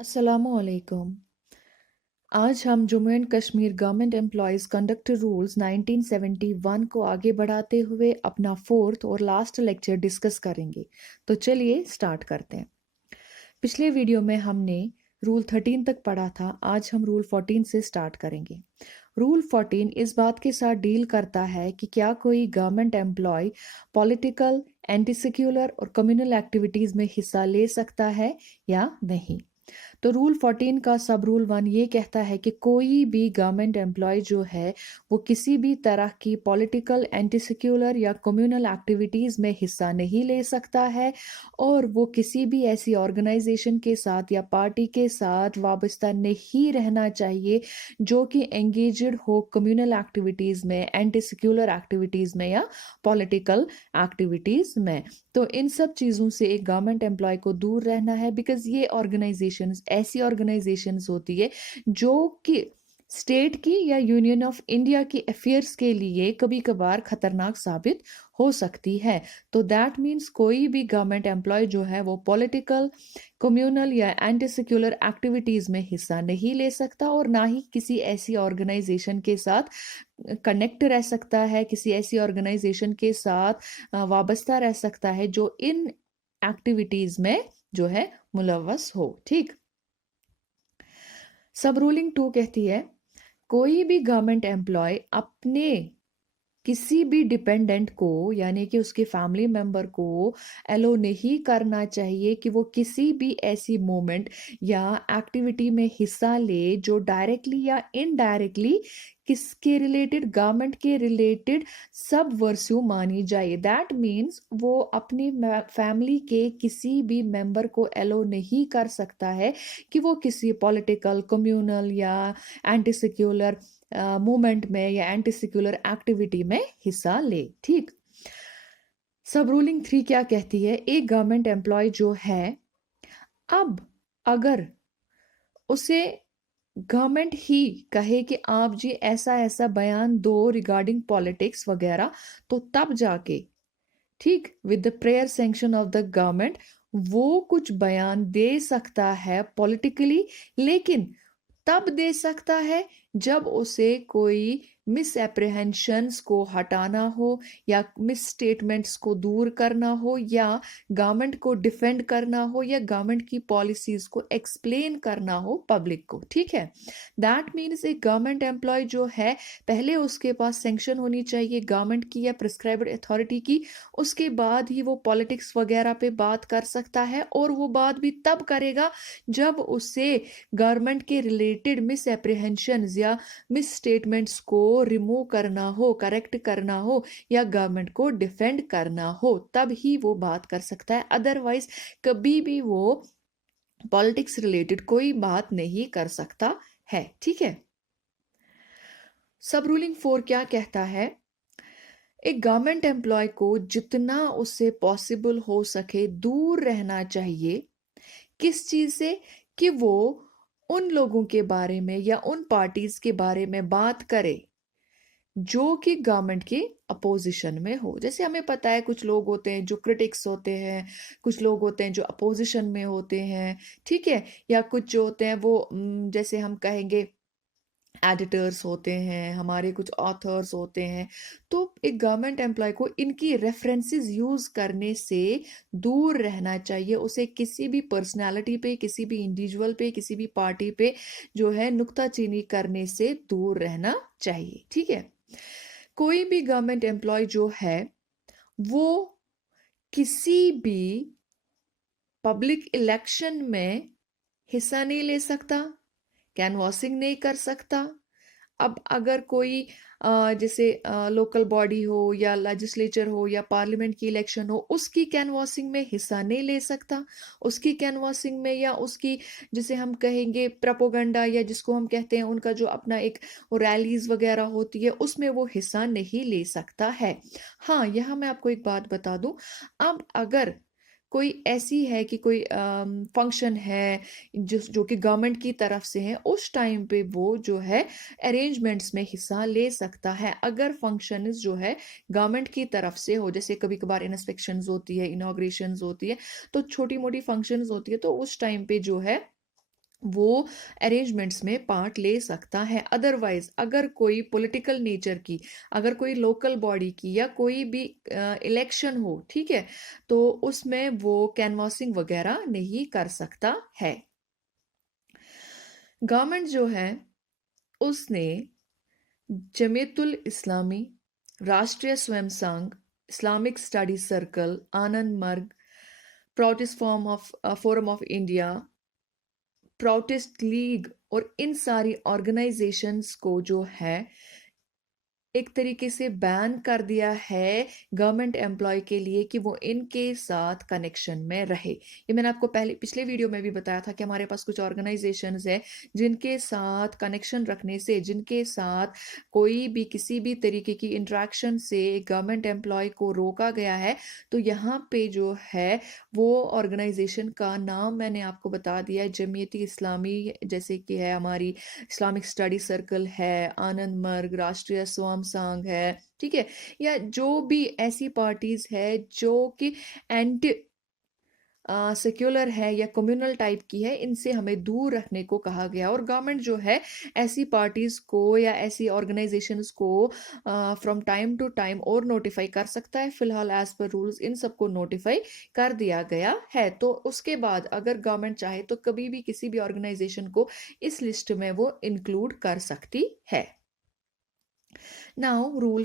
अस्सलामुअलैकुम। आज हम Jammu and Kashmir government employees conduct rules 1971 को आगे बढ़ाते हुए अपना फोर्थ और लास्ट लेक्चर डिस्कस करेंगे। तो चलिए स्टार्ट करते हैं। पिछले वीडियो में हमने रूल 13 तक पढ़ा था। आज हम रूल 14 से स्टार्ट करेंगे। रूल 14 इस बात के साथ डील करता है कि क्या कोई government employee political, anti secular और कम्युनल एक्टिविटीज़ में हिस्सा ले सकता है या नहीं। तो रूल 14 का सब रूल 1 ये कहता है कि कोई भी गवर्नमेंट एम्प्लॉय जो है वो किसी भी तरह की पॉलिटिकल, एंटी सेक्युलर या कम्युनल एक्टिविटीज़ में हिस्सा नहीं ले सकता है और वो किसी भी ऐसी ऑर्गेनाइजेशन के साथ या पार्टी के साथ वाबस्ता नहीं रहना चाहिए जो कि एंगेजड हो कम्युनल एक्टिविटीज़ में, एंटी सेक्युलर एक्टिविटीज़ में या पॉलिटिकल एक्टिविटीज़ में। तो इन सब चीज़ों से एक गवर्नमेंट एम्प्लॉय को दूर रहना है, बिकॉज ये ऑर्गेनाइजेशंस ऐसी ऑर्गेनाइजेशंस होती है जो कि स्टेट की या यूनियन ऑफ इंडिया की अफेयर्स के लिए कभी कभार खतरनाक साबित हो सकती है। तो दैट मीन्स कोई भी गवर्नमेंट एम्प्लॉय जो है वो पॉलिटिकल, कम्युनल या एंटी सेक्युलर एक्टिविटीज में हिस्सा नहीं ले सकता और ना ही किसी ऐसी ऑर्गेनाइजेशन के साथ कनेक्ट रह सकता है, किसी ऐसी ऑर्गेनाइजेशन के साथ वाबस्ता रह सकता है जो इन एक्टिविटीज में जो है मुलव्वस हो। ठीक। सब रूलिंग 2 कहती है कोई भी गवर्नमेंट एम्प्लॉय अपने किसी भी डिपेंडेंट को यानी कि उसके फैमिली मेंबर को एलो नहीं करना चाहिए कि वो किसी भी ऐसी मूवमेंट या एक्टिविटी में हिस्सा ले जो डायरेक्टली या इनडायरेक्टली किसके रिलेटेड, गवर्नमेंट के रिलेटेड सब वर्स्यू मानी जाए। दैट मीन्स वो अपनी फैमिली के किसी भी मेंबर को एलो नहीं कर सकता है कि वो किसी पॉलिटिकल, कम्युनल या एंटी सेक्युलर मूवमेंट में या एंटी सेक्युलर एक्टिविटी में हिस्सा ले। ठीक। सब रूलिंग 3 क्या कहती है, एक गवर्नमेंट एम्प्लॉय जो है, अब अगर उसे गवर्नमेंट ही कहे कि आप जी ऐसा ऐसा बयान दो रिगार्डिंग पॉलिटिक्स वगैरह, तो तब जाके, ठीक, with the prayer sanction of the government, वो कुछ बयान दे सकता है पॉलिटिकली, लेकिन तब दे सकता है जब उसे कोई मिस एप्रिहेंशंस को हटाना हो या मिस स्टेटमेंट्स को दूर करना हो या गवर्नमेंट को डिफेंड करना हो या गवर्नमेंट की पॉलिसीज को एक्सप्लेन करना हो पब्लिक को। ठीक है। दैट मीन्स एक गवर्नमेंट एम्प्लॉय जो है, पहले उसके पास सेंक्शन होनी चाहिए गवर्नमेंट की या प्रिस्क्राइब्ड अथॉरिटी की, उसके बाद ही वो पॉलिटिक्स वगैरह पे बात कर सकता है और वो बात भी तब करेगा जब उसे गवर्नमेंट के रिलेटेड मिस एप्रिहेंशन या मिस स्टेटमेंट्स को रिमूव करना हो, करेक्ट करना हो या गवर्नमेंट को डिफेंड करना हो, तब ही वो बात कर सकता है। अदरवाइज कभी भी वो पॉलिटिक्स रिलेटेड कोई बात नहीं कर सकता है। ठीक है। सब रूलिंग 4 क्या कहता है, एक गवर्नमेंट एम्प्लॉय को जितना उससे पॉसिबल हो सके दूर रहना चाहिए। किस चीज से? कि वो उन लोगों के बारे में या उन पार्टीज के बारे में बात करे जो कि गवर्नमेंट के अपोजिशन में हो। जैसे हमें पता है कुछ लोग होते हैं जो क्रिटिक्स होते हैं, कुछ लोग होते हैं जो अपोजिशन में होते हैं, ठीक है, या कुछ जो होते हैं वो जैसे हम कहेंगे एडिटर्स होते हैं, हमारे कुछ ऑथर्स होते हैं। तो एक गवर्नमेंट एम्प्लॉय को इनकी रेफरेंसेस यूज करने से दूर रहना चाहिए। उसे किसी भी पर्सनालिटी पे, किसी भी इंडिविजुअल पे, किसी भी पार्टी पे जो है नुक्ताचीनी करने से दूर रहना चाहिए। ठीक है। कोई भी गवर्नमेंट एम्प्लॉय जो है वो किसी भी पब्लिक इलेक्शन में हिस्सा नहीं ले सकता, कैनवासिंग नहीं कर सकता। अब अगर कोई जैसे लोकल बॉडी हो या लेजिस्लेचर हो या पार्लियामेंट की इलेक्शन हो, उसकी कैनवासिंग में हिस्सा नहीं ले सकता। उसकी कैनवासिंग में या उसकी जिसे हम कहेंगे प्रोपोगंडा या जिसको हम कहते हैं उनका जो अपना एक रैलीज वगैरह होती है उसमें वो हिस्सा नहीं ले सकता है। हाँ, यहाँ मैं आपको एक बात बता दूं, अब अगर कोई ऐसी है कि कोई फंक्शन है जो कि गवर्नमेंट की तरफ से है, उस टाइम पे वो जो है अरेंजमेंट्स में हिस्सा ले सकता है। अगर फंक्शन जो है गवर्नमेंट की तरफ से हो, जैसे कभी कभार इंस्पेक्शंस होती है, इनॉग्रेशंस होती है, तो छोटी मोटी फंक्शंस होती है, तो उस टाइम पे जो है वो अरेंजमेंट्स में पार्ट ले सकता है। अदरवाइज अगर कोई पॉलिटिकल नेचर की, अगर कोई लोकल बॉडी की या कोई भी इलेक्शन हो, ठीक है, तो उसमें वो कैनवासिंग वगैरह नहीं कर सकता है। गवर्नमेंट जो है उसने जमीयतुल इस्लामी, राष्ट्रीय स्वयं संघ, Islamic study circle, Anand Marg, protest forum of India, protest league और इन सारी ऑर्गेनाइजेशंस को जो है एक तरीके से बैन कर दिया है गवर्नमेंट एम्प्लॉय के लिए कि वो इनके साथ कनेक्शन में रहे। ये मैंने आपको पहले पिछले वीडियो में भी बताया था कि हमारे पास कुछ ऑर्गेनाइजेशंस है जिनके साथ कनेक्शन रखने से, जिनके साथ कोई भी किसी भी तरीके की इंटरेक्शन से गवर्नमेंट एम्प्लॉय को रोका गया है। तो यहाँ पे जो है वो ऑर्गेनाइजेशन का नाम मैंने आपको बता दिया है, जमीयती इस्लामी, जैसे कि है हमारी इस्लामिक स्टडी सर्कल है, आनंद मर्ग, राष्ट्रीय स्वयं संघ है, ठीक है, या जो भी ऐसी पार्टीज है जो कि एंटी सेक्युलर है या कम्युनल टाइप की है, इनसे हमें दूर रखने को कहा गया। और गवर्नमेंट जो है ऐसी पार्टीज को या ऐसी ऑर्गेनाइजेशंस को फ्रॉम टाइम टू टाइम और नोटिफाई कर सकता है। फिलहाल एज पर रूल्स इन सबको नोटिफाई कर दिया गया है। तो उसके बाद अगर गवर्नमेंट चाहे तो कभी भी किसी भी ऑर्गेनाइजेशन को इस लिस्ट में वो इंक्लूड कर सकती है। नाउ रूल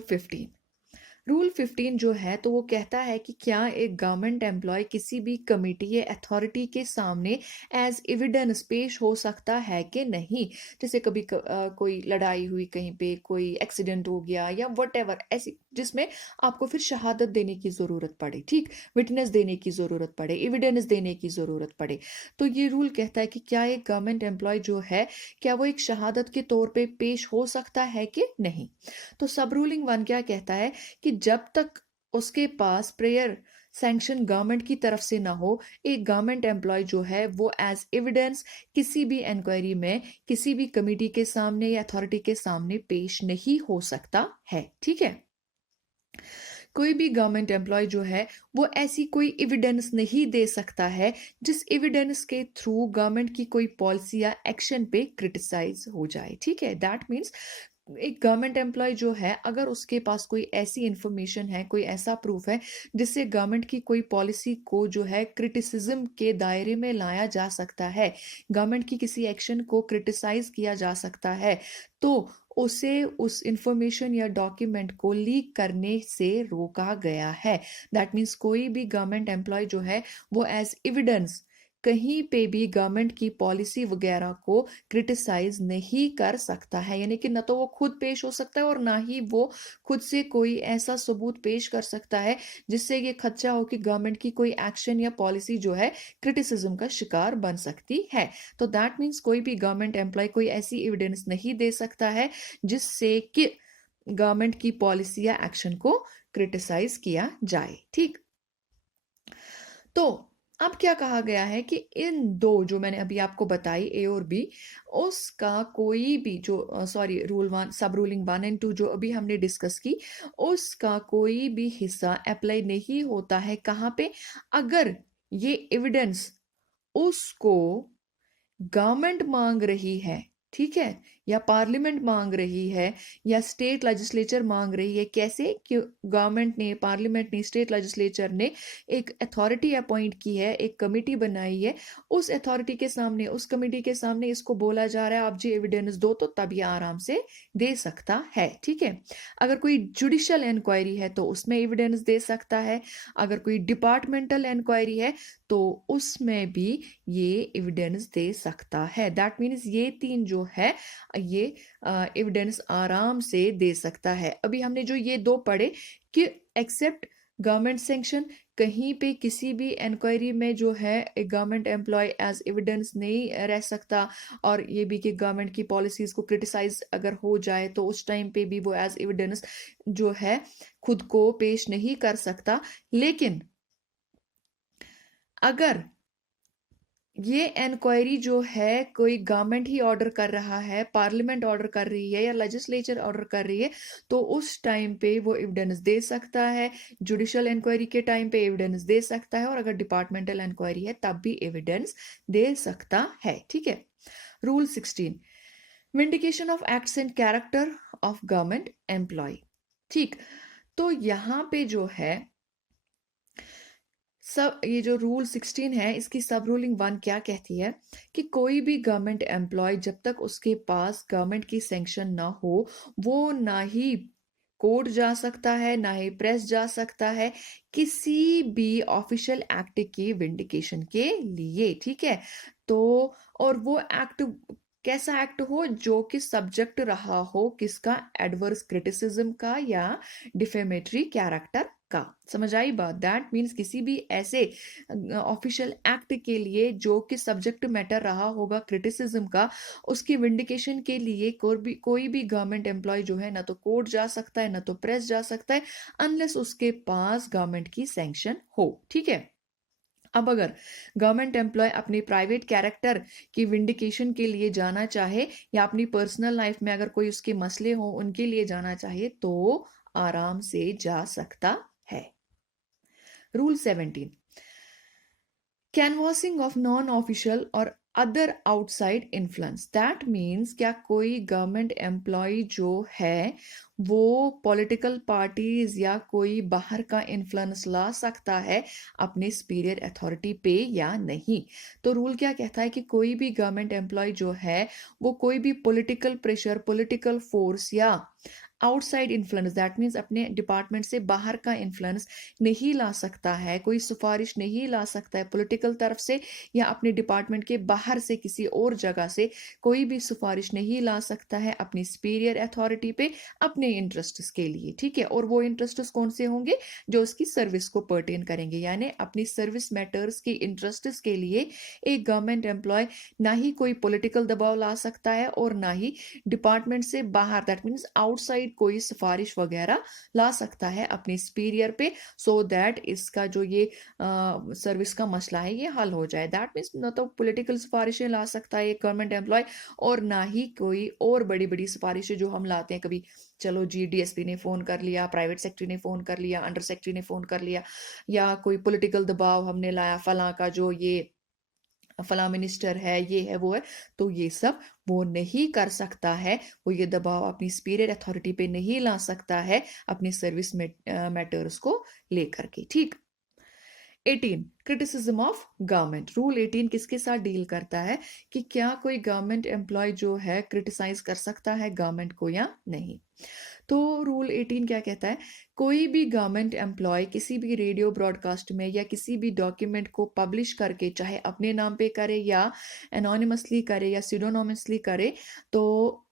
15 जो है तो वो कहता है कि क्या एक गवर्नमेंट एम्प्लॉय किसी भी कमिटी या अथॉरिटी के सामने एज एविडेंस पेश हो सकता है कि नहीं। जैसे कभी कोई लड़ाई हुई, कहीं पे कोई एक्सीडेंट हो गया या वट ऐसी जिसमें आपको फिर शहादत देने की ज़रूरत पड़े, ठीक, विटनेस देने की ज़रूरत पड़े, एविडेंस देने की ज़रूरत पड़े, तो ये रूल कहता है कि क्या एक गवर्नमेंट एम्प्लॉय जो है क्या वो एक शहादत के तौर पे पेश हो सकता है कि नहीं। तो सब रूलिंग 1 क्या कहता है कि जब तक उसके पास प्रेयर सैंक्शन गवर्नमेंट की तरफ से ना हो, एक गवर्नमेंट एम्प्लॉय जो है वो एज एविडेंस किसी भी इंक्वायरी में किसी भी कमिटी के सामने या अथॉरिटी के सामने पेश नहीं हो सकता है, ठीक है। कोई भी गवर्नमेंट एम्प्लॉय जो है वो ऐसी कोई एविडेंस नहीं दे सकता है जिस एविडेंस के थ्रू गवर्नमेंट की कोई पॉलिसी या एक्शन पे क्रिटिसाइज हो जाए, ठीक है। दैट मीन्स एक गवर्नमेंट एम्प्लॉय जो है अगर उसके पास कोई ऐसी इंफॉर्मेशन है, कोई ऐसा प्रूफ है जिससे गवर्नमेंट की कोई पॉलिसी को जो है क्रिटिसिज्म के दायरे में लाया जा सकता है, गवर्नमेंट की किसी एक्शन को क्रिटिसाइज किया जा सकता है, तो उसे उस इंफॉर्मेशन या डॉक्यूमेंट को लीक करने से रोका गया है। दैट मीन्स कोई भी गवर्नमेंट एम्प्लॉय जो है वो एज एविडेंस कहीं पे भी गवर्नमेंट की पॉलिसी वगैरह को क्रिटिसाइज नहीं कर सकता है, यानी कि ना तो वो खुद पेश हो सकता है और ना ही वो खुद से कोई ऐसा सबूत पेश कर सकता है जिससे ये खदशा हो कि गवर्नमेंट की कोई एक्शन या पॉलिसी जो है क्रिटिसिज्म का शिकार बन सकती है। तो दैट मीन्स कोई भी गवर्नमेंट एम्प्लॉय कोई ऐसी एविडेंस नहीं दे सकता है जिससे कि गवर्नमेंट की पॉलिसी या एक्शन को क्रिटिसाइज किया जाए, ठीक। तो अब क्या कहा गया है कि इन दो जो मैंने अभी आपको बताई, ए और बी, उसका कोई भी जो सॉरी रूल 1, सब रूलिंग 1 एंड 2 जो अभी हमने डिस्कस की, उसका कोई भी हिस्सा अप्लाई नहीं होता है कहाँ पे, अगर ये एविडेंस उसको गवर्नमेंट मांग रही है, ठीक है, या पार्लियामेंट मांग रही है या स्टेट लेजिस्लेचर मांग रही है। कैसे कि गवर्नमेंट ने, पार्लियामेंट ने, स्टेट लेजिस्लेचर ने एक अथॉरिटी अपॉइंट की है, एक कमेटी बनाई है, उस अथॉरिटी के सामने, उस कमेटी के सामने इसको बोला जा रहा है आप जी एविडेंस दो, तो तब ये आराम से दे सकता है, ठीक है। अगर कोई जुडिशियल इंक्वायरी है तो उसमें एविडेंस दे सकता है, अगर कोई डिपार्टमेंटल इंक्वायरी है तो उसमें भी ये एविडेंस दे सकता है। दैट मीन्स ये तीन जो है ये एविडेंस आराम से दे सकता है। अभी हमने जो ये दो पढ़े कि एक्सेप्ट गवर्नमेंट सैंक्शन, कहीं पे किसी भी इंक्वायरी में जो है एक गवर्नमेंट एम्प्लॉय एज एविडेंस नहीं रह सकता, और ये भी कि गवर्नमेंट की पॉलिसीज को क्रिटिसाइज अगर हो जाए तो उस टाइम पे भी वो एज एविडेंस जो है खुद को पेश नहीं कर सकता। लेकिन अगर ये इंक्वायरी जो है कोई गवर्नमेंट ही ऑर्डर कर रहा है, पार्लियामेंट ऑर्डर कर रही है या लेजिस्लेचर ऑर्डर कर रही है, तो उस टाइम पे वो एविडेंस दे सकता है। जुडिशियल इंक्वायरी के टाइम पे एविडेंस दे सकता है, और अगर डिपार्टमेंटल इंक्वायरी है तब भी एविडेंस दे सकता है, ठीक है। Rule 16, vindication of acts and character of government employee. ठीक, तो यहाँ पे जो है सब, ये जो रूल 16 है इसकी सब रूलिंग 1 क्या कहती है कि कोई भी गवर्नमेंट एम्प्लॉय जब तक उसके पास गवर्नमेंट की सैंक्शन ना हो, वो ना ही कोर्ट जा सकता है, ना ही प्रेस जा सकता है किसी भी ऑफिशियल एक्ट की विंडिकेशन के लिए। ठीक है, तो और वो एक्ट कैसा एक्ट हो जो कि सब्जेक्ट रहा हो किसका, एडवर्स क्रिटिसिज्म का या डिफेमेटरी कैरेक्टर का। समझ आई बात? दैट मीन्स किसी भी ऐसे ऑफिशियल एक्ट के लिए जो कि सब्जेक्ट मैटर रहा होगा क्रिटिसिज्म का, उसकी विंडिकेशन के लिए कोई भी गवर्नमेंट एम्प्लॉय जो है ना तो कोर्ट जा सकता है ना तो प्रेस जा सकता है, अनलेस उसके पास गवर्नमेंट की सैंक्शन हो। ठीक है, अब अगर गवर्नमेंट एम्प्लॉय अपनी प्राइवेट कैरेक्टर की विंडिकेशन के लिए जाना चाहे या अपनी पर्सनल लाइफ में अगर कोई उसके मसले हो उनके लिए जाना चाहे तो आराम से जा सकता है। Rule 17, canvassing of non official और other outside influence. That means क्या कोई गवर्नमेंट एम्प्लॉय जो है वो पॉलिटिकल पार्टीज या कोई बाहर का इन्फ्लुएंस ला सकता है अपने सुपीरियर अथॉरिटी पे या नहीं? तो रूल क्या कहता है कि कोई भी गवर्नमेंट एम्प्लॉय जो है वो कोई भी पॉलिटिकल प्रेशर, पॉलिटिकल फोर्स या आउटसाइड इन्फ्लुएंस, दैट मीन्स अपने डिपार्टमेंट से बाहर का इन्फ्लुएंस नहीं ला सकता है, कोई सिफारिश नहीं ला सकता है पॉलिटिकल तरफ से या अपने डिपार्टमेंट के बाहर से किसी और जगह से कोई भी सिफारिश नहीं ला सकता है अपनी सुपीरियर अथॉरिटी पे अपने इंटरेस्ट्स के लिए। ठीक है, और वो इंटरेस्ट्स कौन से होंगे? जो उसकी सर्विस को पर्टेन करेंगे, यानी अपनी सर्विस मैटर्स की इंटरेस्ट्स के लिए एक गवर्नमेंट एम्प्लॉय ना ही कोई पॉलिटिकल दबाव ला सकता है और ना ही डिपार्टमेंट से बाहर, दैट मीन्स आउटसाइड कोई सिफारिश वगैरह ला सकता है अपने सुपीरियर पे, सो दैट इसका जो ये सर्विस का मसला है ये हल हो जाए। दैट मीन्स ना तो पॉलिटिकल सिफारिशें ला सकता है एक गवर्नमेंट एम्प्लॉय और ना ही कोई और बड़ी बड़ी सिफारिशें जो हम लाते हैं कभी, चलो जी डीएसपी ने फोन कर लिया, प्राइवेट सेक्रेटरी ने फोन कर लिया, अंडर सेक्रेटरी ने फोन कर लिया, या कोई पॉलिटिकल दबाव हमने लाया फला का जो ये फला मिनिस्टर है, ये है वो है, तो ये सब वो नहीं कर सकता है। वो ये दबाव अपनी सुपीरियर अथॉरिटी पे नहीं ला सकता है अपनी सर्विस मैटर्स को लेकर के। ठीक, 18, क्रिटिसिज्म ऑफ गवर्नमेंट। रूल 18 किसके साथ डील करता है कि क्या कोई गवर्नमेंट एम्प्लॉय जो है क्रिटिसाइज कर सकता है गवर्नमेंट को या नहीं? तो रूल 18 क्या कहता है, कोई भी गवर्नमेंट एम्प्लॉय किसी भी रेडियो ब्रॉडकास्ट में या किसी भी डॉक्यूमेंट को पब्लिश करके, चाहे अपने नाम पे करे या एनोनिमसली करे या सीडोनोमसली करे, तो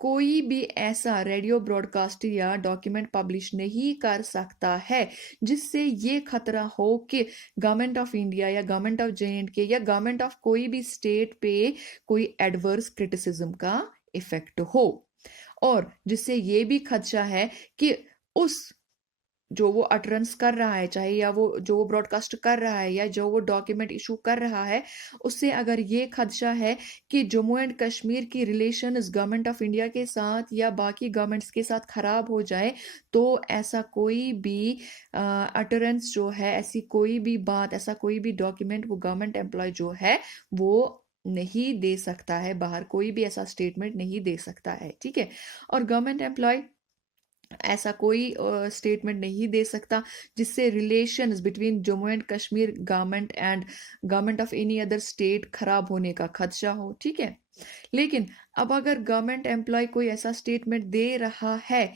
कोई भी ऐसा रेडियो ब्रॉडकास्ट या डॉक्यूमेंट पब्लिश नहीं कर सकता है जिससे ये खतरा हो कि गवर्नमेंट ऑफ इंडिया या गवर्नमेंट ऑफ जे.एंड.के या गवर्नमेंट ऑफ कोई भी स्टेट पे कोई एडवर्स क्रिटिसिज्म का इफेक्ट हो, और जिससे ये भी खदशा है कि उस जो वो अटरेंस कर रहा है, चाहे या वो जो वो ब्रॉडकास्ट कर रहा है या जो वो डॉक्यूमेंट इशू कर रहा है, उससे अगर ये खदशा है कि जम्मू एंड कश्मीर की रिलेशन गवर्नमेंट ऑफ इंडिया के साथ या बाकी गवर्नमेंट्स के साथ खराब हो जाए, तो ऐसा कोई भी अटरेंस जो है, ऐसी कोई भी बात, ऐसा कोई भी डॉक्यूमेंट वो गवर्नमेंट एम्प्लॉय जो है वो नहीं दे सकता है बाहर, कोई भी ऐसा स्टेटमेंट नहीं दे सकता है। ठीक है, और गवर्नमेंट एम्प्लॉय ऐसा कोई स्टेटमेंट नहीं दे सकता जिससे relations between Jammu and Kashmir government and government of any other state खराब होने का खदशा हो। ठीक है, लेकिन अब अगर गवर्नमेंट एम्प्लॉय कोई ऐसा स्टेटमेंट दे रहा है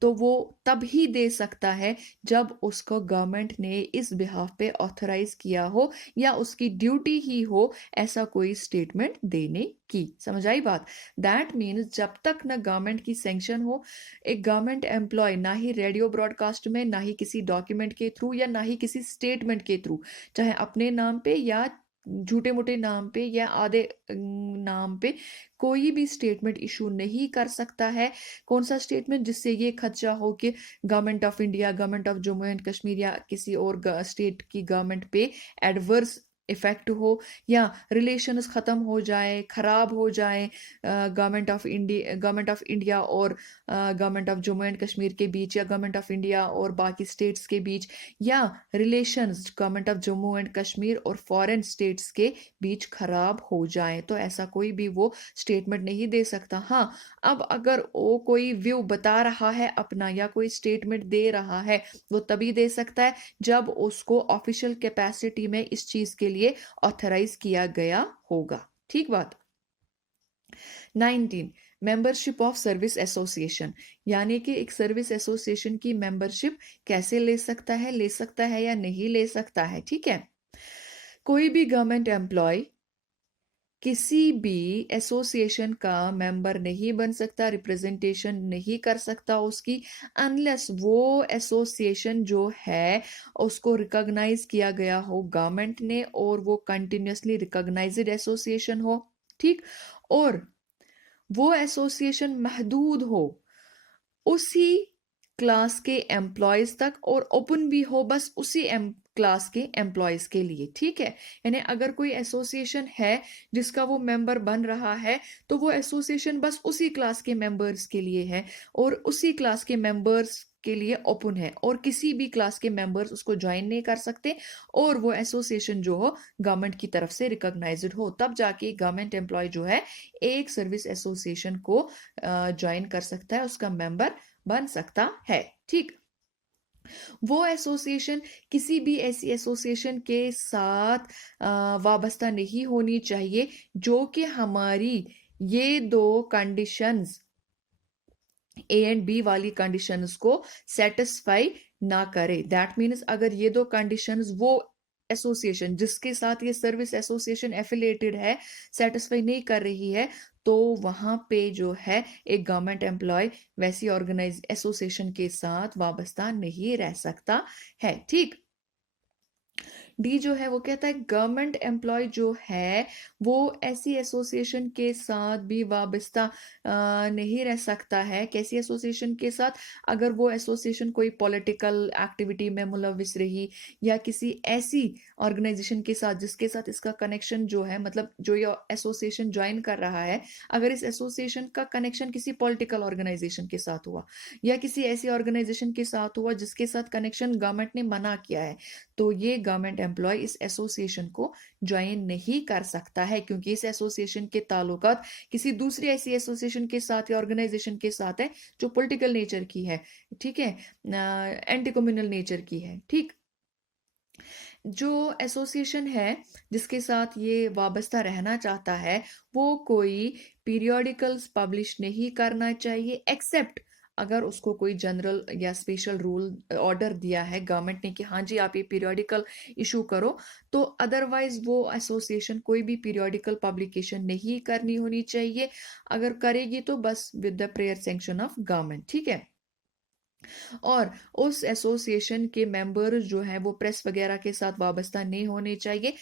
तो वो तब ही दे सकता है जब उसको गवर्नमेंट ने इस बिहाफ पे ऑथराइज किया हो या उसकी ड्यूटी ही हो ऐसा कोई स्टेटमेंट देने की। समझ आई बात? दैट मीन्स जब तक न गवर्नमेंट की सैंक्शन हो, एक गवर्नमेंट एम्प्लॉय ना ही रेडियो ब्रॉडकास्ट में, ना ही किसी डॉक्यूमेंट के थ्रू या ना ही किसी स्टेटमेंट के थ्रू, चाहे अपने नाम पे या झूठे मोटे नाम पे या आधे नाम पे, कोई भी स्टेटमेंट इशू नहीं कर सकता है। कौन सा स्टेटमेंट? जिससे ये खदशा हो कि government of India, government of Jammu and Kashmir या किसी और स्टेट की गवर्नमेंट पे एडवर्स इफेक्ट हो या रिलेशंस ख़त्म हो जाए, ख़राब हो जाए गवर्नमेंट ऑफ इंडिया और government of Jammu and Kashmir के बीच, या गवर्नमेंट ऑफ इंडिया और बाकी स्टेट्स के बीच, या relations government of Jammu and Kashmir और फॉरेन स्टेट्स के बीच ख़राब हो जाए, तो ऐसा कोई भी वो स्टेटमेंट नहीं दे सकता। हाँ, अब अगर वो कोई व्यू बता रहा है अपना या कोई स्टेटमेंट दे रहा है, वो तभी दे सकता है जब उसको ऑफिशियल कैपेसिटी में इस चीज के लिए ऑथराइज किया गया होगा। ठीक बात। 19, मेंबरशिप ऑफ सर्विस एसोसिएशन, यानी कि एक सर्विस एसोसिएशन की मेंबरशिप कैसे ले सकता है या नहीं ले सकता है। ठीक है, कोई भी गवर्नमेंट एम्प्लॉय किसी भी एसोसिएशन का मेंबर नहीं बन सकता, रिप्रेजेंटेशन नहीं कर सकता उसकी, अनलेस वो एसोसिएशन जो है उसको रिकॉग्नाइज किया गया हो गवर्नमेंट ने और वो कंटिन्यूसली रिकॉग्नाइज्ड एसोसिएशन हो। ठीक, और वो एसोसिएशन महदूद हो उसी क्लास के एम्प्लॉयज तक और ओपन भी हो बस उसी क्लास के एम्प्लॉयज के लिए। ठीक है, यानी अगर कोई एसोसिएशन है जिसका वो मेंबर बन रहा है तो वो एसोसिएशन बस उसी क्लास के मेंबर्स के लिए है और उसी क्लास के मेंबर्स के लिए ओपन है और किसी भी क्लास के मेंबर्स उसको ज्वाइन नहीं कर सकते, और वो एसोसिएशन जो हो गवर्नमेंट की तरफ से रिकॉग्नाइज्ड हो, तब जाके गवर्नमेंट एम्प्लॉय जो है एक सर्विस एसोसिएशन को ज्वाइन कर सकता है, उसका मेंबर बन सकता है। ठीक, वो एसोसिएशन किसी भी ऐसी एसोसिएशन के साथ वाबस्ता नहीं होनी चाहिए जो कि हमारी ये दो कंडीशंस ए एंड बी वाली कंडीशंस को सेटिस्फाई ना करे। दैट मीन्स अगर ये दो कंडीशंस वो एसोसिएशन जिसके साथ ये सर्विस एसोसिएशन एफिलिएटेड है सेटिस्फाई नहीं कर रही है, तो वहां पे जो है एक गवर्नमेंट एम्प्लॉय वैसी ऑर्गेनाइज एसोसिएशन के साथ वाबस्ता नहीं रह सकता है। ठीक, डी जो है वो कहता है गवर्नमेंट एम्प्लॉय जो है वो ऐसी एसोसिएशन के साथ भी वाबस्ता नहीं रह सकता है। कैसी एसोसिएशन के साथ? अगर वो एसोसिएशन कोई पॉलिटिकल एक्टिविटी में मुलविस रही या किसी ऐसी ऑर्गेनाइजेशन के साथ जिसके साथ इसका कनेक्शन जो है, मतलब जो ये एसोसिएशन ज्वाइन कर रहा है, अगर इस एसोसिएशन का कनेक्शन किसी पॉलिटिकल ऑर्गेनाइजेशन के साथ हुआ या किसी ऐसी ऑर्गेनाइजेशन के साथ हुआ जिसके साथ कनेक्शन गवर्नमेंट ने मना किया है, तो ये गवर्नमेंट एम्प्लॉय इस एसोसिएशन को ज्वाइन नहीं कर सकता है, क्योंकि इस एसोसिएशन के ताल्लुकात किसी दूसरी ऐसी एसोसिएशन के साथ या ऑर्गेनाइजेशन के साथ है जो पॉलिटिकल नेचर की है। ठीक है, एंटी कम्युनल नेचर की है। ठीक, जो एसोसिएशन है जिसके साथ ये वाबस्ता रहना चाहता है वो कोई पीरियोडिकल्स पब्लिश नहीं करना चाहिए, एक्सेप्ट अगर उसको कोई जनरल या स्पेशल रूल ऑर्डर दिया है गवर्नमेंट ने कि हाँ जी आप ये पीरियोडिकल इशू करो, तो अदरवाइज वो एसोसिएशन कोई भी पीरियोडिकल पब्लिकेशन नहीं करनी होनी चाहिए। अगर करेगी तो बस with the prayer sanction of government. ठीक है, और उस एसोसिएशन के मेंबर्स जो है वो प्रेस वगैरह के साथ वाबस्ता नहीं होने चाहिए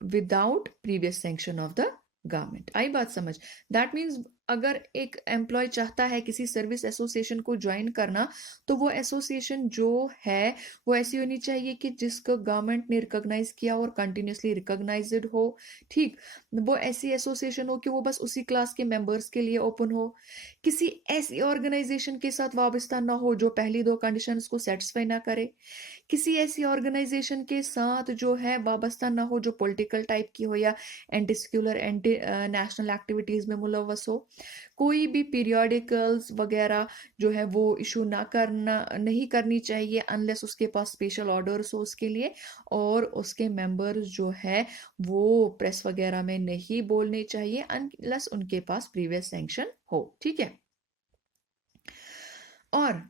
without previous sanction of the government. आई बात समझ? दैट मीन्स अगर एक एम्प्लॉय चाहता है किसी सर्विस एसोसिएशन को ज्वाइन करना, तो वो एसोसिएशन जो है वो ऐसी होनी चाहिए कि जिसको गवर्नमेंट ने रिकॉग्नाइज किया और कंटिन्यूसली रिकॉग्नाइज्ड हो। ठीक, वो ऐसी एसोसिएशन हो कि वो बस उसी क्लास के मेंबर्स के लिए ओपन हो, किसी ऐसी ऑर्गेनाइजेशन के साथ वाबस्ता ना हो जो पहली दो कंडीशंस को सेटिस्फाई ना करे, किसी ऐसी ऑर्गेनाइजेशन के साथ जो है वाबस्ता ना हो जो पॉलिटिकल टाइप की हो या anti secular anti national activities में मुलव्वस हो, कोई भी पीरियोडिकल्स वगैरह जो है वो इशू नहीं करनी चाहिए अनलेस उसके पास स्पेशल ऑर्डर्स हो उसके लिए, और उसके मेंबर्स जो है वो प्रेस वगैरह में नहीं बोलने चाहिए अनलेस उनके पास प्रीवियस सैंक्शन हो। ठीक है, और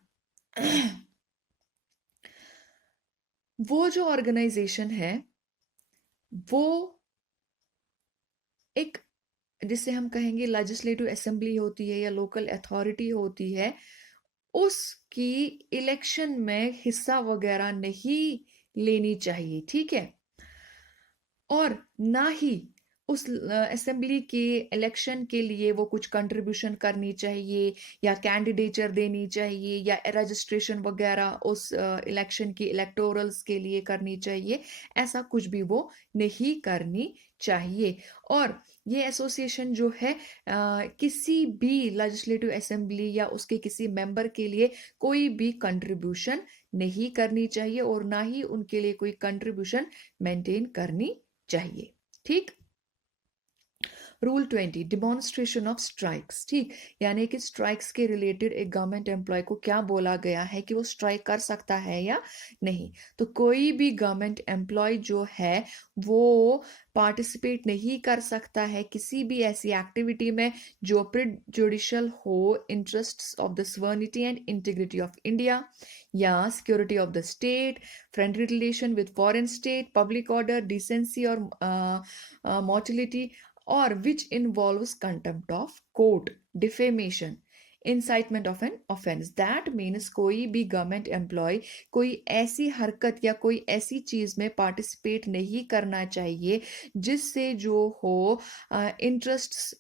वो जो ऑर्गेनाइजेशन है वो एक, जिसे हम कहेंगे लेजिस्लेटिव असेंबली होती है या लोकल अथॉरिटी होती है, उसकी इलेक्शन में हिस्सा वगैरह नहीं लेनी चाहिए। ठीक है, और ना ही उस असेंबली के इलेक्शन के लिए वो कुछ कंट्रीब्यूशन करनी चाहिए या कैंडिडेचर देनी चाहिए या रजिस्ट्रेशन वगैरह उस इलेक्शन की इलेक्टोरल्स के लिए करनी चाहिए, ऐसा कुछ भी वो नहीं करनी चाहिए। और ये एसोसिएशन जो है किसी भी लेजिस्लेटिव असेंबली या उसके किसी मेंबर के लिए कोई भी कंट्रीब्यूशन नहीं करनी चाहिए और ना ही उनके लिए कोई कंट्रीब्यूशन मेंटेन करनी चाहिए। ठीक। Rule 20 demonstration of strikes. ठीक, यानी कि स्ट्राइक्स के रिलेटेड एक गवर्नमेंट एम्प्लॉय को क्या बोला गया है कि वो स्ट्राइक कर सकता है या नहीं। तो कोई भी गवर्नमेंट एम्प्लॉय जो है वो पार्टिसिपेट नहीं कर सकता है किसी भी ऐसी एक्टिविटी में जो प्रिजुडिशियल हो interests of the sovereignty and integrity of India या security of the state, friendly relation with foreign state, public order, decency और morality, or which involves contempt of court, defamation, incitement of an offense. That means कोई भी government employ कोई ऐसी हरकत या कोई ऐसी चीज में पार्टिसिपेट नहीं करना चाहिए जिससे जो हो इंटरेस्ट्स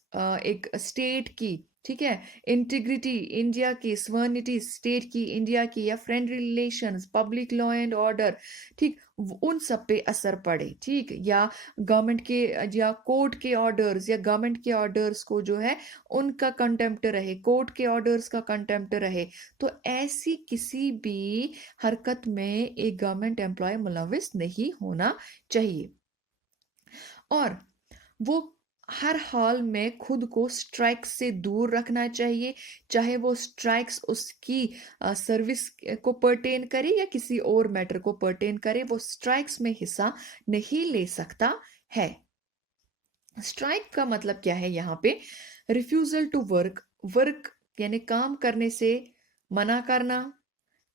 एक स्टेट की, ठीक है, इंटीग्रिटी इंडिया की, सवर्निटी स्टेट की, इंडिया की, या friend relations, public law and order, ठीक, उन सब पे असर पड़े। ठीक, या गवर्नमेंट के या कोर्ट के ऑर्डर्स या गवर्नमेंट के ऑर्डर्स को जो है उनका कंटेम्प्ट रहे, कोर्ट के ऑर्डर्स का कंटेम्प्ट रहे, तो ऐसी किसी भी हरकत में एक गवर्नमेंट एम्प्लॉय मुलविस नहीं होना चाहिए। और वो हर हाल में खुद को स्ट्राइक्स से दूर रखना चाहिए, चाहे वो स्ट्राइक्स उसकी सर्विस को पर्टेन करे या किसी और मैटर को पर्टेन करे, वो स्ट्राइक्स में हिस्सा नहीं ले सकता है। स्ट्राइक का मतलब क्या है यहाँ पे? रिफ्यूजल टू वर्क, वर्क यानी काम करने से मना करना,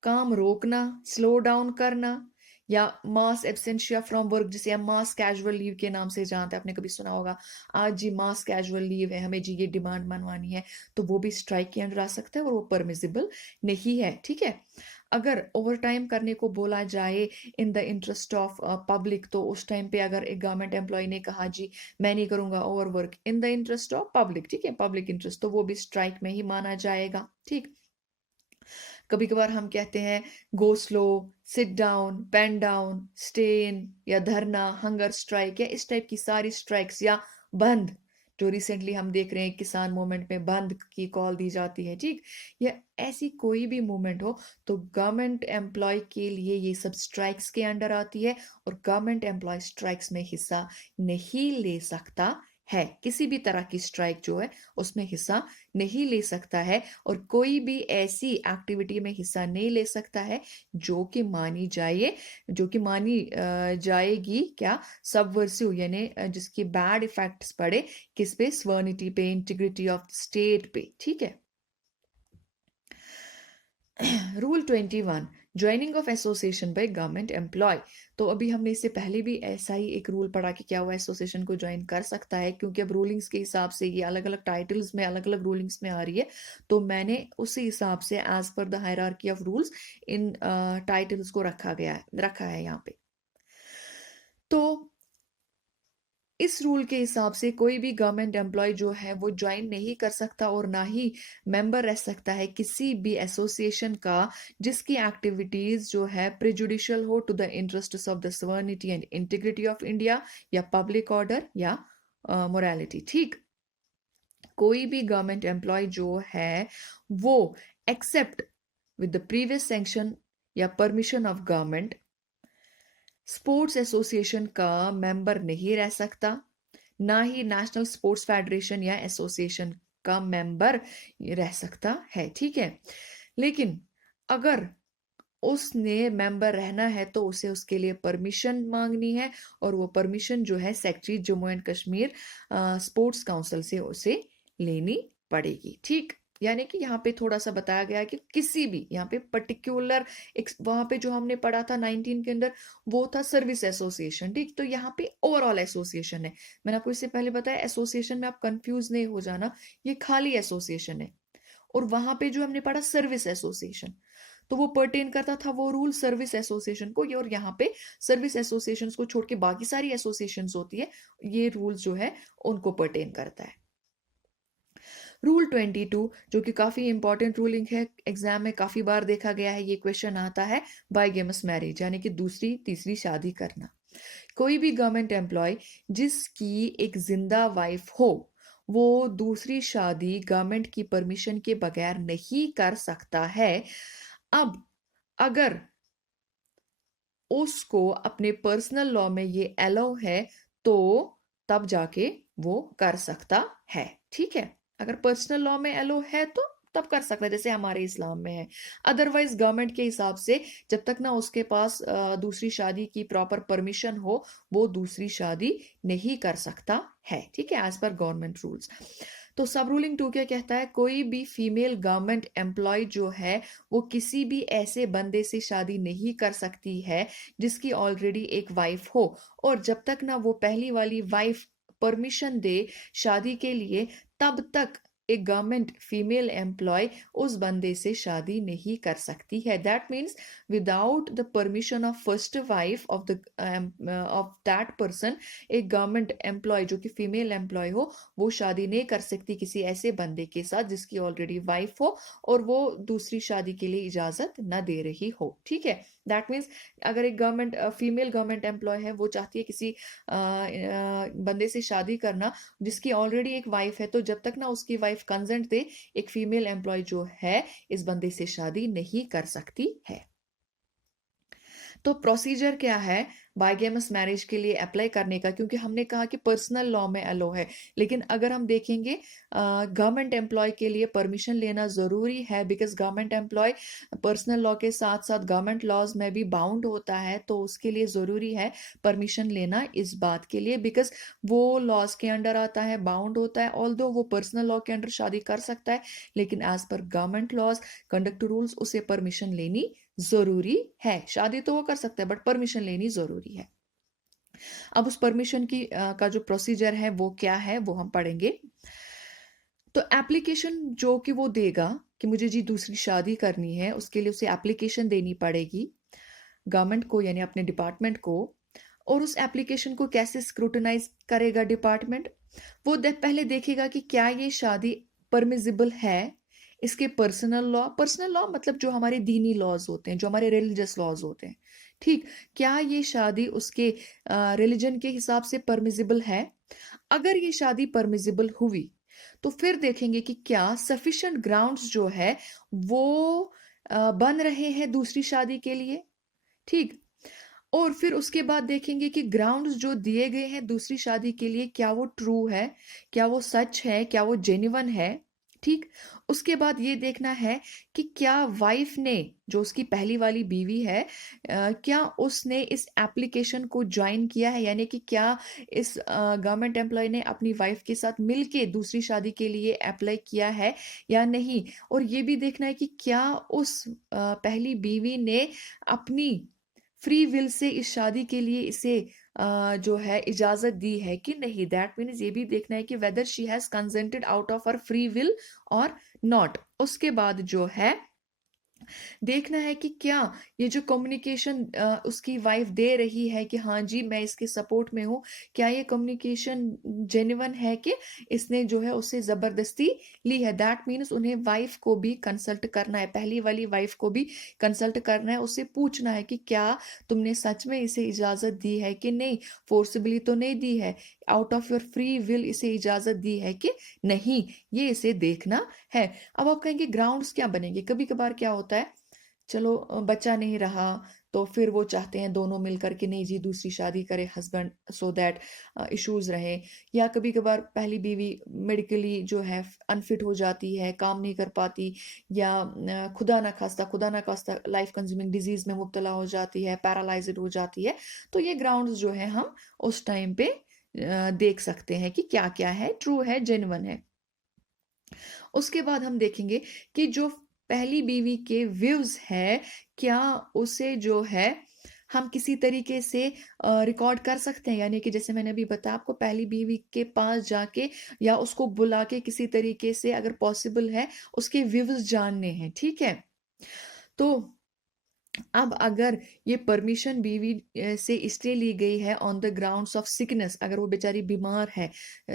काम रोकना, स्लो डाउन करना, या मास एब्सेंशिया फ्रॉम वर्क जिसे हम मास कैजुअल लीव के नाम से जानते हैं। आपने कभी सुना होगा आज जी मास कैजुअल लीव है, हमें जी ये डिमांड मनवानी है, तो वो भी स्ट्राइक के अंडर आ सकता है और वो परमिसिबल नहीं है। ठीक है, अगर ओवर टाइम करने को बोला जाए in the interest of public, तो उस टाइम पे अगर एक गवर्नमेंट एम्प्लॉय ने कहा जी मैं नहीं करूंगा over work in the interest of public, ठीक है, पब्लिक इंटरेस्ट, तो वो भी स्ट्राइक में ही माना जाएगा। ठीक, कभी कभार हम कहते हैं go slow, sit down, pen down, stay in, या धरना, हंगर स्ट्राइक, या इस टाइप की सारी स्ट्राइक्स, या बंद जो रिसेंटली हम देख रहे हैं किसान मूवमेंट में बंद की कॉल दी जाती है। ठीक, या ऐसी कोई भी मूवमेंट हो तो गवर्नमेंट एम्प्लॉय के लिए ये सब स्ट्राइक्स के अंडर आती है और गवर्नमेंट एम्प्लॉय स्ट्राइक्स में हिस्सा नहीं ले सकता है। किसी भी तरह की स्ट्राइक जो है उसमें हिस्सा नहीं ले सकता है और कोई भी ऐसी एक्टिविटी में हिस्सा नहीं ले सकता है जो कि मानी जाएगी क्या, सबवर्सिव, यानी जिसकी बैड इफेक्ट्स पड़े किस पे, सवर्निटी पे, इंटीग्रिटी ऑफ स्टेट पे। ठीक है। Rule 21 joining of association by government employee. तो अभी हमने इससे पहले भी ऐसा ही एक रूल पढ़ा कि क्या वो एसोसिएशन को ज्वाइन कर सकता है, क्योंकि अब रूलिंग्स के हिसाब से ये अलग अलग टाइटल्स में अलग अलग रूलिंग्स में आ रही है, तो मैंने उसी हिसाब से as per the hierarchy of rules in titles को रखा है यहाँ पे। तो इस रूल के हिसाब से कोई भी गवर्नमेंट एम्प्लॉय जो है वो ज्वाइन नहीं कर सकता और ना ही मेंबर रह सकता है किसी भी एसोसिएशन का जिसकी एक्टिविटीज जो है प्रिजुडिशियल हो to the interests of the sovereignty and integrity of India या पब्लिक ऑर्डर या मोरालिटी। ठीक, कोई भी गवर्नमेंट एम्प्लॉय जो है वो except with the previous sanction या permission of government sports association का मेंबर नहीं रह सकता, ना ही नेशनल स्पोर्ट्स फेडरेशन या एसोसिएशन का मेंबर रह सकता है। ठीक है, लेकिन अगर उसने मेंबर रहना है तो उसे उसके लिए परमिशन मांगनी है और वो परमिशन जो है secretary Jammu and Kashmir sports council से उसे लेनी पड़ेगी। ठीक, यानी कि यहाँ पे थोड़ा सा बताया गया कि किसी भी यहाँ पे पर्टिकुलर वहां पे जो हमने पढ़ा था 19 के अंदर वो था सर्विस एसोसिएशन। ठीक, तो यहाँ पे ओवरऑल एसोसिएशन है। मैंने आपको इससे पहले बताया एसोसिएशन में आप कंफ्यूज नहीं हो जाना, ये खाली एसोसिएशन है। और वहां पे जो हमने पढ़ा सर्विस एसोसिएशन, तो वो पर्टेन करता था वो रूल सर्विस एसोसिएशन को, और यहाँ पे सर्विस एसोसिएशन को छोड़ के बाकी सारी एसोसिएशन होती है, ये रूल जो है उनको पर्टेन करता है। रूल 22 जो कि काफी इंपॉर्टेंट रूलिंग है, एग्जाम में काफी बार देखा गया है, ये क्वेश्चन आता है, बाइगेमस मैरिज यानी कि दूसरी तीसरी शादी करना। कोई भी गवर्नमेंट एम्प्लॉय जिसकी एक जिंदा वाइफ हो वो दूसरी शादी गवर्नमेंट की परमिशन के बगैर नहीं कर सकता है। अब अगर उसको अपने पर्सनल लॉ में ये अलाउ है तो तब जाके वो कर सकता है, ठीक है। अगर पर्सनल लॉ में अलाउ है तो तब कर सकता है, जैसे हमारे इस्लाम में है। अदरवाइज गवर्नमेंट के हिसाब से जब तक ना उसके पास दूसरी शादी की प्रॉपर परमिशन हो वो दूसरी शादी नहीं कर सकता है, ठीक है, एज पर गवर्नमेंट रूल्स। तो सब रूलिंग 2 क्या कहता है, कोई भी फीमेल गवर्नमेंट एम्प्लॉय जो है वो किसी भी ऐसे बंदे से शादी नहीं कर सकती है जिसकी ऑलरेडी एक वाइफ हो, और जब तक ना वो पहली वाली वाइफ परमिशन दे शादी के लिए तब तक एक गवर्नमेंट फीमेल एम्प्लॉय उस बंदे से शादी नहीं कर सकती है। That means without the permission of first wife of the of that person, एक गवर्नमेंट एम्प्लॉय जो कि फीमेल एम्प्लॉय हो वो शादी नहीं कर सकती किसी ऐसे बंदे के साथ जिसकी ऑलरेडी वाइफ हो और वो दूसरी शादी के लिए इजाजत न दे रही हो, ठीक है। दैट मीन्स अगर एक गवर्नमेंट फीमेल गवर्नमेंट एम्प्लॉय है वो चाहती है किसी बंदे से शादी करना जिसकी ऑलरेडी एक वाइफ है, तो जब तक ना उसकी वाइफ कंसेंट दे एक फीमेल एम्प्लॉय जो है इस बंदे से शादी नहीं कर सकती है। तो प्रोसीजर क्या है बाइगेमस मैरिज के लिए अप्लाई करने का, क्योंकि हमने कहा कि पर्सनल लॉ में अलो है, लेकिन अगर हम देखेंगे गवर्नमेंट एम्प्लॉय के लिए परमिशन लेना ज़रूरी है, because government employee personal law के साथ साथ गवर्नमेंट लॉज में भी बाउंड होता है, तो उसके लिए ज़रूरी है परमिशन लेना इस बात के लिए, बिकॉज वो लॉज के अंडर आता है, बाउंड होता है। ऑल्दो वो पर्सनल लॉ के अंडर शादी कर सकता है, लेकिन as per government laws conduct rules उसे परमिशन लेनी जरूरी है। शादी तो वो कर सकता है बट परमिशन लेनी जरूरी है। अब उस परमिशन की का जो प्रोसीजर है वो क्या है वो हम पढ़ेंगे। तो एप्लीकेशन जो कि वो देगा कि मुझे जी दूसरी शादी करनी है, उसके लिए उसे एप्लीकेशन देनी पड़ेगी गवर्नमेंट को यानी अपने डिपार्टमेंट को। और उस एप्लीकेशन को कैसे स्क्रूटनाइज करेगा डिपार्टमेंट, वो पहले देखेगा कि क्या ये शादी परमिजिबल है, इसके पर्सनल लॉ मतलब जो हमारे दीनी लॉज होते हैं, जो हमारे रिलीजियस लॉज होते हैं, ठीक, क्या ये शादी उसके रिलीजन के हिसाब से परमिजिबल है। अगर ये शादी परमिजिबल हुई तो फिर देखेंगे कि क्या सफिशिएंट ग्राउंड्स जो है वो बन रहे हैं दूसरी शादी के लिए, ठीक। और फिर उसके बाद देखेंगे कि ग्राउंड्स जो दिए गए हैं दूसरी शादी के लिए क्या वो ट्रू है, क्या वो सच है, क्या वो जेन्युइन है, ठीक। उसके बाद ये देखना है कि क्या वाइफ ने, जो उसकी पहली वाली बीवी है, क्या उसने इस एप्लीकेशन को ज्वाइन किया है, यानी कि क्या इस गवर्नमेंट एम्प्लॉय ने अपनी वाइफ के साथ मिलके दूसरी शादी के लिए अप्लाई किया है या नहीं। और ये भी देखना है कि क्या उस पहली बीवी ने अपनी फ्री विल से इस शादी के लिए इसे जो है इजाजत दी है कि नहीं। दैट मीन्स ये भी देखना है कि whether she has consented out of her free will और नॉट। उसके बाद जो है देखना है कि क्या ये जो कम्युनिकेशन उसकी वाइफ दे रही है कि हाँ जी मैं इसके सपोर्ट में हूँ, क्या ये कम्युनिकेशन जेन्युइन है कि इसने जो है उससे जबरदस्ती ली है। दैट मीन्स उन्हें वाइफ को भी कंसल्ट करना है, पहली वाली वाइफ को भी कंसल्ट करना है, उससे पूछना है कि क्या तुमने सच में इसे इजाजत दी है कि नहीं, फोर्सिबली तो नहीं दी है, out of your free will इसे इजाजत दी है कि नहीं, ये इसे देखना है। अब आप कहेंगे ग्राउंड्स क्या बनेंगे, कभी कभार क्या होता है, चलो बच्चा नहीं रहा तो फिर वो चाहते हैं दोनों मिलकर के नहीं जी दूसरी शादी करे हस्बैंड, सो दैट इश्यूज रहे। या कभी कभार पहली बीवी मेडिकली जो है अनफिट हो जाती है, काम नहीं कर पाती, या खुदा ना खास्ता लाइफ कंज्यूमिंग डिजीज में मुब्तला हो जाती है, पैरालाइज्ड हो जाती है। तो ये ग्राउंड्स जो है हम उस टाइम पे देख सकते हैं कि क्या क्या है, ट्रू है, जेन्युइन है। उसके बाद हम देखेंगे कि जो पहली बीवी के व्यूज है क्या उसे जो है हम किसी तरीके से रिकॉर्ड कर सकते हैं, यानी कि जैसे मैंने अभी बताया आपको, पहली बीवी के पास जाके या उसको बुला के किसी तरीके से अगर पॉसिबल है उसके व्यूज जानने हैं, ठीक है। तो अब अगर ये परमिशन बीवी से इसलिए ली गई है on the grounds of sickness, अगर वो बेचारी बीमार है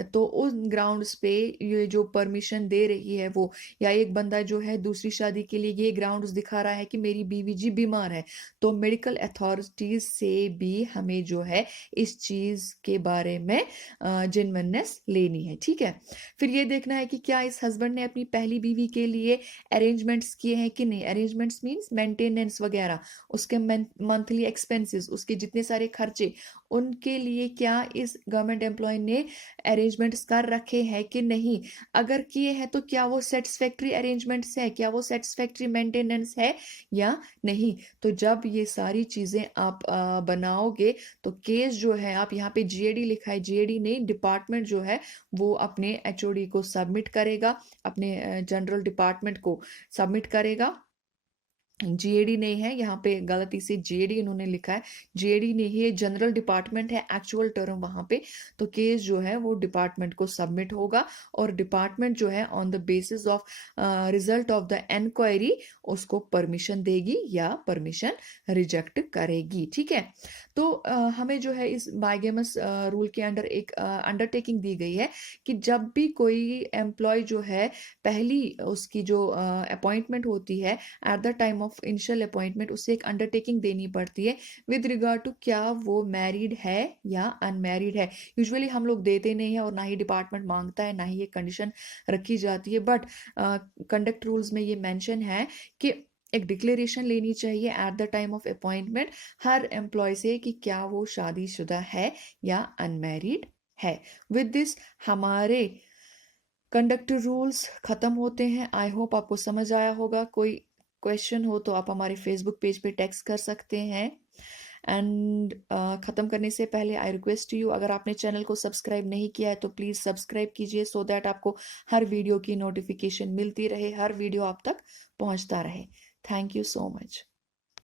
तो उन ग्राउंड्स पे ये जो परमिशन दे रही है वो, या एक बंदा जो है दूसरी शादी के लिए ये ग्राउंड्स दिखा रहा है कि मेरी बीवी जी बीमार है, तो मेडिकल अथॉरिटीज से भी हमें जो है इस चीज के बारे में जेन्युइननेस लेनी है। ठीक है, फिर ये देखना है कि क्या इस हस्बैंड ने अपनी पहली बीवी के लिए अरेंजमेंट्स किए हैं कि नहीं। अरेंजमेंट्स मीन्स मेंटेनेंस वगैरह, उसके मंथली एक्सपेंसेस, उसके जितने सारे खर्चे, उनके लिए क्या इस गवर्नमेंट एम्प्लॉय ने अरेंजमेंट्स कर रखे हैं कि नहीं। अगर किए हैं तो क्या वो सेटिस्फैक्ट्री अरेंजमेंट्स है, क्या वो सेटिस्फैक्ट्री मेंटेनेंस है या नहीं। तो जब ये सारी चीजें आप बनाओगे तो केस जो है, आप यहाँ पे जीएडी लिखा है, जीएडी नहीं डिपार्टमेंट जो है वो अपने एचओडी को सबमिट करेगा, अपने जनरल डिपार्टमेंट को सबमिट करेगा। जीएडी नहीं है यहाँ पे, गलती से जीएडी इन्होंने लिखा है, जीएडी नहीं है, जनरल डिपार्टमेंट है एक्चुअल टर्म वहां पे। तो केस जो है वो डिपार्टमेंट को सबमिट होगा और डिपार्टमेंट जो है on the basis of result of the inquiry उसको परमिशन देगी या परमिशन रिजेक्ट करेगी। ठीक है, तो हमें जो है इस बाइगेमस रूल के अंडर एक अंडरटेकिंग दी गई है कि जब भी कोई एम्प्लॉय जो है पहली उसकी जो अपॉइंटमेंट होती है, eight the time of initial appointment उसे एक अंडरटेकिंग देनी पड़ती है विद रिगार्ड टू क्या वो मैरिड है या अनमैरिड है। यूजुअली हम लोग देते नहीं है और ना ही डिपार्टमेंट मांगता है, ना ही ये कंडीशन रखी जाती है, बट कंडक्ट रूल्स में ये मेंशन है कि एक डिक्लेरेशन लेनी चाहिए at the time of appointment हर एम्प्लॉय से कि क्या वो शादीशुदा है या अनमैरिड है। विद दिस हमारे कंडक्टर रूल्स खत्म होते हैं। आई होप आपको समझ आया होगा। कोई क्वेश्चन हो तो आप हमारे फेसबुक पेज पे टेक्स्ट कर सकते हैं। एंड ख़त्म करने से पहले आई रिक्वेस्ट यू, अगर आपने चैनल को सब्सक्राइब नहीं किया है तो प्लीज़ सब्सक्राइब कीजिए सो दैट आपको हर वीडियो की नोटिफिकेशन मिलती रहे, हर वीडियो आप तक पहुंचता रहे। Thank you so much.